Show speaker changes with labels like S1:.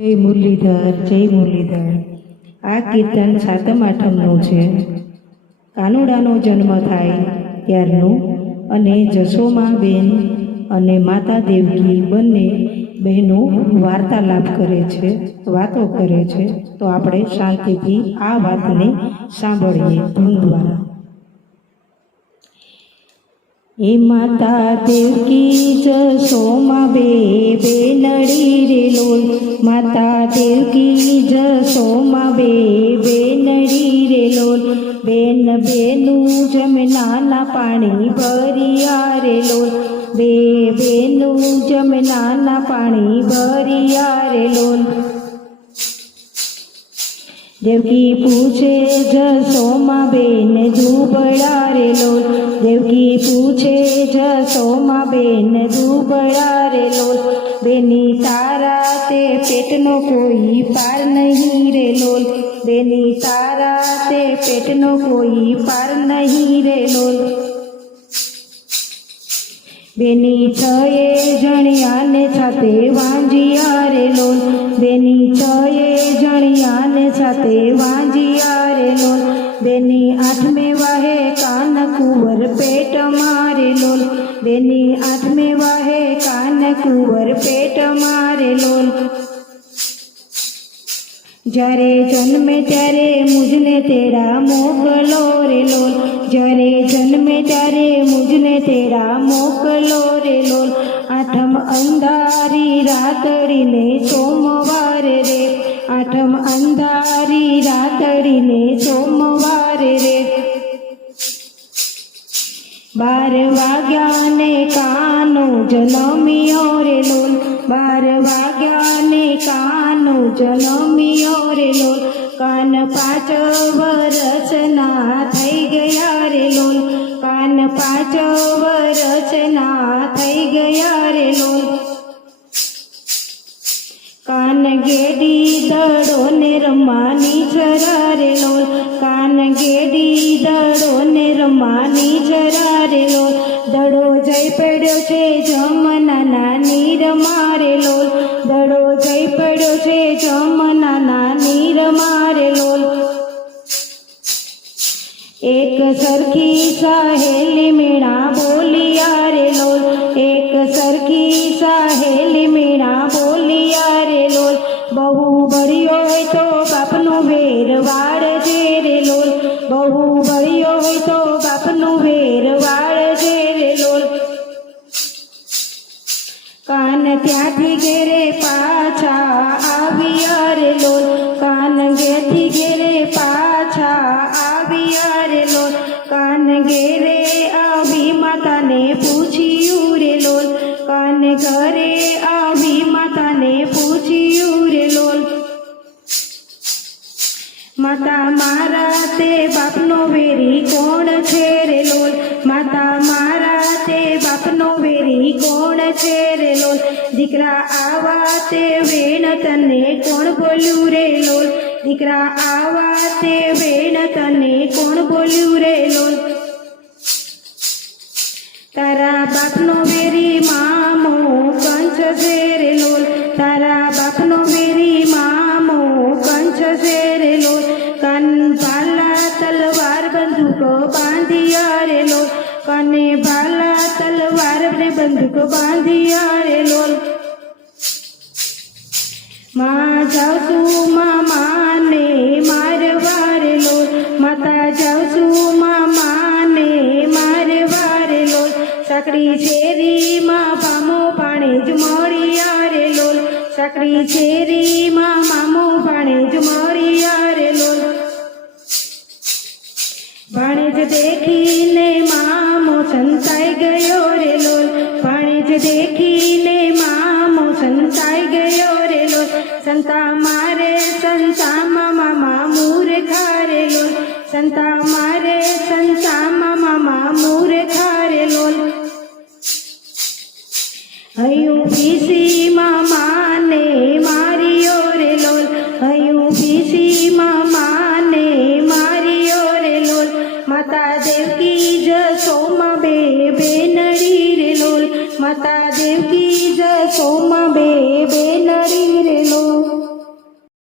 S1: જય મુરલીધર જય મુરલીધર. આ કીર્તન સાતમ આઠમનું છે. કાનુડાનો જન્મ થાય ત્યારનું અને જસોમાં બેન અને માતા દેવકી બંને બહેનો વાર્તાલાપ કરે છે, વાતો કરે છે. તો આપણે શાંતિથી આ વાતને સાંભળીએ ધૂન દ્વારા. એ માતા દેવકી જસોમાં બે બેનું જમે નાના પાણી ભરી આરે લોલ. બે બેનું જમે નાના પાણી ભરી આરે લોલ. દેવકી પૂછે જસોમાં બેન દુબળા રે લોલ દેવકી પૂછે જસોમાં બેન દુબળા રે લોલ બેની તારા તે પેટનો કોઈ પાર નહીં રે લોલ બેની તારા તે પેટનો કોઈ પાર નહીં રે લોલ બેની છએ જણિયાને સાથે વાંજિયા રે લોલ જણિયાને સાથે વાંજિયા રે લોલ બેની આઠમે વાહે કાન કુંવર પેટ મારે લોલ બેની આઠમે વાહે કાન કુંવર પેટ મારે લોલ જ્યારે જન્મે ત્યારે મુજને તેરા મોકલો રે લોલ જ્યારે જન્મે ત્યારે મુજને તેરા મોકલો રે લોલ આઠમ અંધારી રાતડીને સોમવારે રે આઠમ અંધારી રાતડીને સોમવારે રે. બાર વાગ્યાને કાનો જનમિયો રે લોલ. બાર વાગ્યાને કાનો જનમિયો રે લોલ. કાન પાંચ વરસના થઈ ગયા રે લોલ. કાન પાંચ વરસના થઈ ગયા જમનાના નીર મારે લોલ. એક સરખી સહેલી મીણા બોલિયા રે લોલ. એક સરખી સહેલી મીણા બોલિયા રે લોલ. બહુ ભર્યો હોય તો બાપનો વેર વાળજે રે લોલ. બહુ ભર્યો હોય તો માતા મારા તે બાપનો વેરી કોણ છે રે લોલ? માતા મારા તે બાપનો વેરી કોણ છે રે લોલ? દીકરા આવા તે વેણ તને કોણ બોલ્યું રે લોલ? દીકરા આવા તે વેણ તને કોણ બોલ્યું રે લોલ? તારા બાપનો વેરી બંદૂક બાંધી રે લોલમાં જાઉં મામાને મારવા રે લોલ માતા જાઉં મામાને મારવા રે લોલ સાંકડી શેરીમાં પામો પાણે જ મળી આરે લોલ સાંકડી શેરીમાં મામો પાણે જ મળી આરે લોલ ભાણેજ દેખીને મામો સંતાઈ ગયો. સંતા મારે સંતા મામા મૂર્ખા રે લોલ સંતા મારે